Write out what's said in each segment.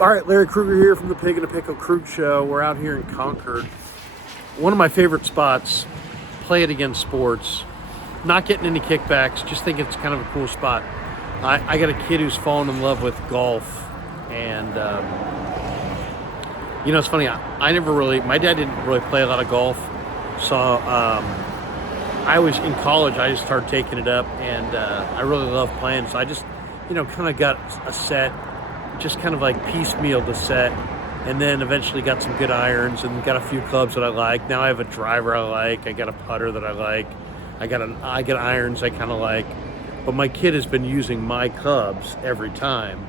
All right, Larry Kruger here from the Pig and a Pickle Krug Show. We're out here in Concord. One of my favorite spots, Play It Again Sports. Not getting any kickbacks, just think it's kind of a cool spot. I got a kid who's fallen in love with golf. And, it's funny, my dad didn't really play a lot of golf. So I was in college, I just started taking it up, and I really love playing. So I just, kind of got a set, just kind of like piecemeal the set, and then eventually got some good irons and got a few clubs that I like. Now I have a driver I like, I got a putter that I like, I got irons I kind of like, but my kid has been using my clubs every time.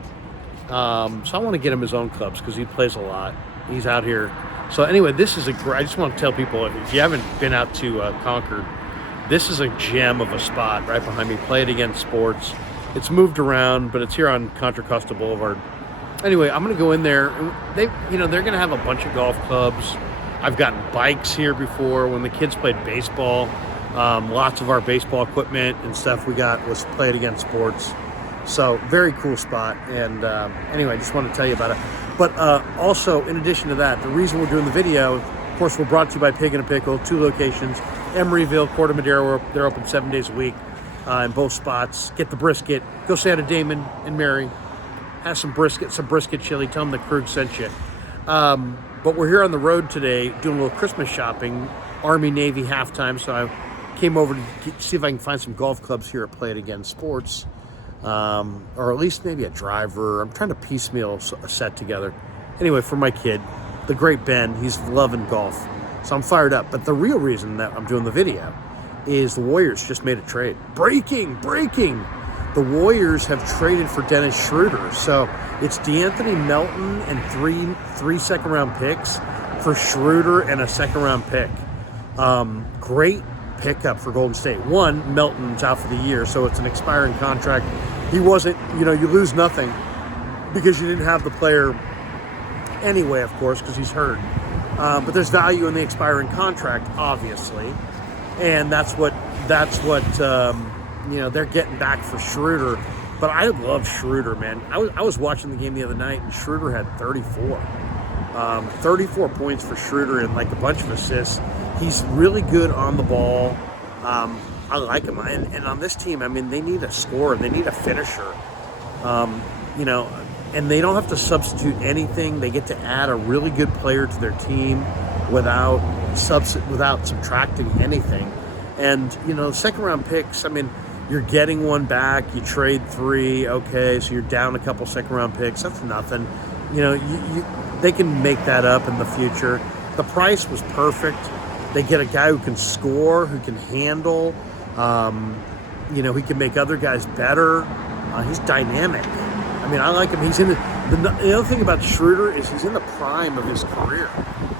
So I want to get him his own clubs because he plays a lot. He's out here. So anyway, this is I just want to tell people, if you haven't been out to Concord, this is a gem of a spot right behind me. Play It Again Sports. It's moved around, but it's here on Contra Costa Boulevard. Anyway, I'm going to go in there, and they're going to have a bunch of golf clubs. I've gotten bikes here before. When the kids played baseball, lots of our baseball equipment and stuff we got was Play It Again Sports. So very cool spot. And anyway, I just wanted to tell you about it. But also, in addition to that, the reason we're doing the video, of course, we're brought to you by Pig and a Pickle, 2 locations, Emeryville, Corte Madera. They're open 7 days a week in both spots. Get the brisket. Go say hi to Damon and Mary. Have some brisket chili. Tell them the Krug sent you. But we're here on the road today doing a little Christmas shopping, Army-Navy halftime. So I came over to see if I can find some golf clubs here at Play It Again Sports. Or at least maybe a driver. I'm trying to piecemeal a set together. Anyway, for my kid, the great Ben, he's loving golf. So I'm fired up. But the real reason that I'm doing the video is the Warriors just made a trade. Breaking! The Warriors have traded for Dennis Schroder. So it's DeAnthony Melton and three second-round picks for Schroder and a second-round pick. Great pickup for Golden State. One, Melton's out for the year, so it's an expiring contract. He wasn't, you lose nothing because you didn't have the player anyway, of course, because he's hurt. But there's value in the expiring contract, obviously, and that's what they're getting back for Schroder. But I love Schroder, man. I was watching the game the other night, and Schroder had 34. 34 points for Schroder and like a bunch of assists. He's really good on the ball. I like him. And on this team, they need a scorer. They need a finisher. And they don't have to substitute anything. They get to add a really good player to their team without subtracting anything. And, second round picks, you're getting one back. You trade 3. Okay, so you're down a couple second round picks. That's nothing. They can make that up in the future. The price was perfect. They get a guy who can score, who can handle. He can make other guys better. He's dynamic. I like him. He's in the other thing about Schroder is he's in the prime of his career.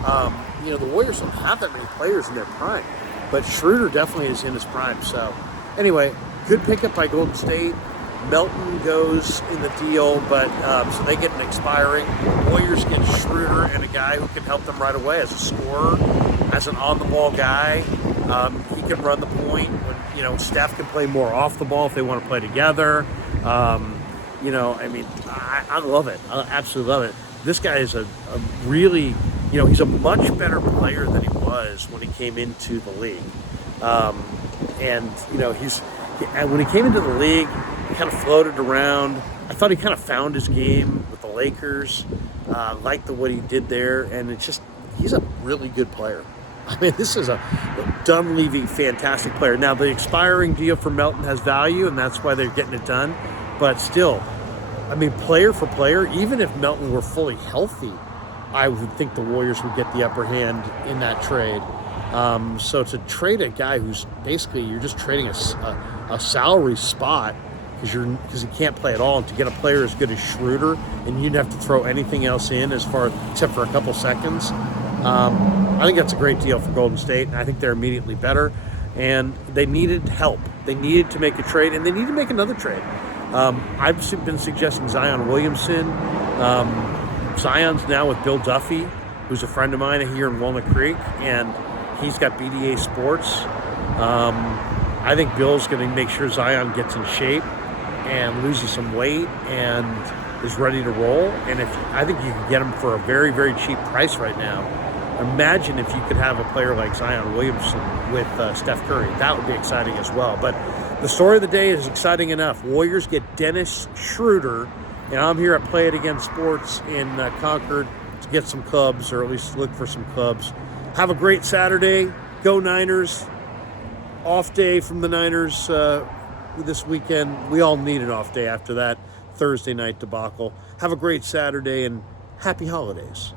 The Warriors don't have that many players in their prime, but Schroder definitely is in his prime. So, anyway, good pickup by Golden State. Melton goes in the deal, but so they get an expiring. Warriors get Schroder and a guy who can help them right away as a scorer, as an on-the-ball guy. He can run the point. Steph can play more off the ball if they want to play together. I love it. I absolutely love it. This guy is a really, he's a much better player than he was when he came into the league. When he came into the league, he kind of floated around. I thought he kind of found his game with the Lakers. Liked what he did there, and he's a really good player. This is a Dunleavy fantastic player. Now, the expiring deal for Melton has value, and that's why they're getting it done. But still, player for player, even if Melton were fully healthy, I would think the Warriors would get the upper hand in that trade. So to trade a guy who's basically, you're just trading a salary spot because he can't play at all, and to get a player as good as Schroder, and you'd have to throw anything else in except for a couple seconds. I think that's a great deal for Golden State, and I think they're immediately better. And they needed help. They needed to make a trade, and they need to make another trade. I've been suggesting Zion Williamson. Zion's now with Bill Duffy, who's a friend of mine here in Walnut Creek, and he's got BDA Sports. I think Bill's going to make sure Zion gets in shape and loses some weight, and is ready to roll. And I think you can get him for a very, very cheap price right now. Imagine if you could have a player like Zion Williamson with Steph Curry. That would be exciting as well. But the story of the day is exciting enough. Warriors get Dennis Schroder, and I'm here at Play It Again Sports in Concord to get some Cubs, or at least look for some Cubs. Have a great Saturday. Go Niners. Off day from the Niners this weekend. We all need an off day after that Thursday night debacle. Have a great Saturday and happy holidays.